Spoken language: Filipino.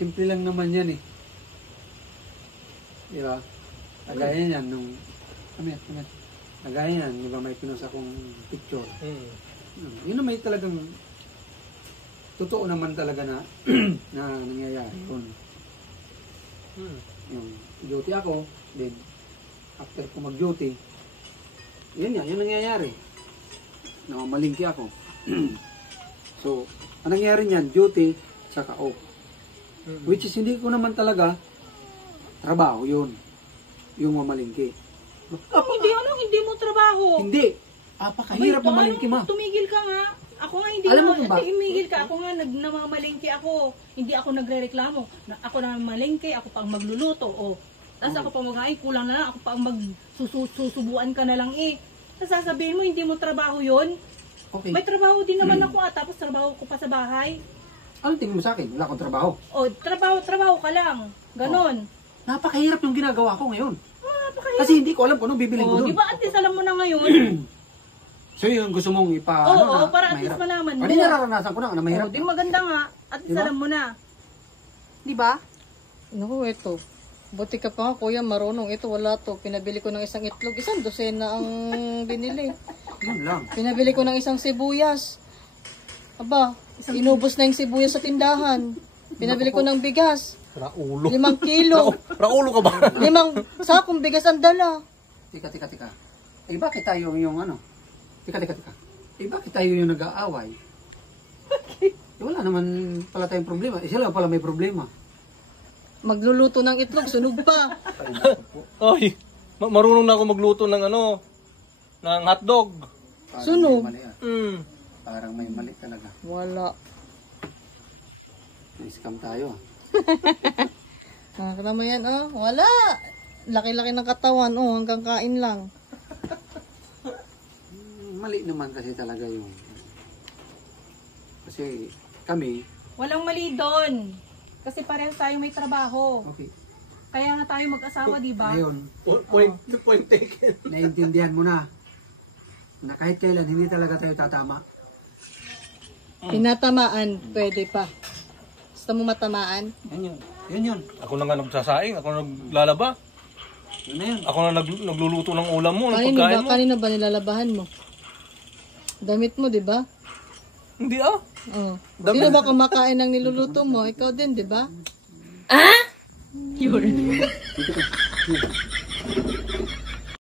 simple lang naman yan eh. Di ba? Kagaya yan nung... Kamit. Kagaya yan, di ba may pinost akong picture. Yun na may talagang... Totoo naman talaga na na nangyayari kung yung duty ako, then after ko mag-duty, yun nangyayari. Namamalingki ako. So, ang nangyayari niyan, duty, saka off. Which is hindi ko naman talaga trabaho yun. Yung mamalingki. Hindi mo trabaho. Hindi. Apakahirap mamalingki, ma. Tumigil ka nga. Ako nga hindi Alam mo kung bakit? Tumigil ka. Ako nga namamalingki ako. Hindi ako nagrereklamo. Ako namamalingki, ako pang magluluto. Tapos ako pang magkain, kulang na lang. Ako pang magsusubuan ka na lang eh. Tapos sasabihin mo, hindi mo trabaho yun. Okay. May trabaho din naman ako tapos trabaho ko pa sa bahay. Anong tingin mo sa akin? Wala akong trabaho. Trabaho ka lang. Ganon. Napakahirap yung ginagawa ko ngayon. Napakahirap. Kasi hindi ko alam kung anong bibiling ko doon. Di ba at least alam mo na ngayon? So yun, gusto mong para at least malaman mo. Hindi nararanasan ko na mahirap. Di maganda nga. At least alam mo na. Di ba? Naku, ito. Buti ka pa nga, kuya, marunong. Ito, wala to. Pinabili ko ng isang itlog. Isang dosena ang binili. Yun lang. Pinabili ko ng isang sibuyas. Aba, inubos na yung sibuyas sa tindahan. Pinabili ko ng bigas. Raulo. 5 kilo. Raulo ka ba? 5 sakong bigas ang dala. Tika. Eh bakit tayo yung ano? Tika. Eh bakit tayo yung nag-aaway? Eh, wala naman pala tayong problema. Eh sila pala may problema. Magluluto ng itlog, sunog pa. Ay, marunong na ako magluto ng ng hotdog. Parang Sunog. may mali, ah. Parang may mali talaga. Wala. Na-scam tayo. Nakakita mo yan, wala. Laki-laki ng katawan, hanggang kain lang. Mali naman kasi talaga yung... Kasi kami... Walang mali doon. Kasi parehas tayo may trabaho. Okay. Kaya nga tayo mag-asawa, di ba? Ngayon, Point taken. naiintindihan mo na na kahit kailan hindi talaga tayo tatama. Tinatamaan, pwede pa. Gusto mo matamaan? Yun. Ako na nga nagsasaing, ako na naglalaba. Yun na yun. Ako na nagluluto ng ulam mo, ng Kanino pagkain ba, mo. kanino ba nilalabahan mo? Damit mo, di ba? Hindi Sino ba kumakain ng niluluto mo? Ikaw din, di ba?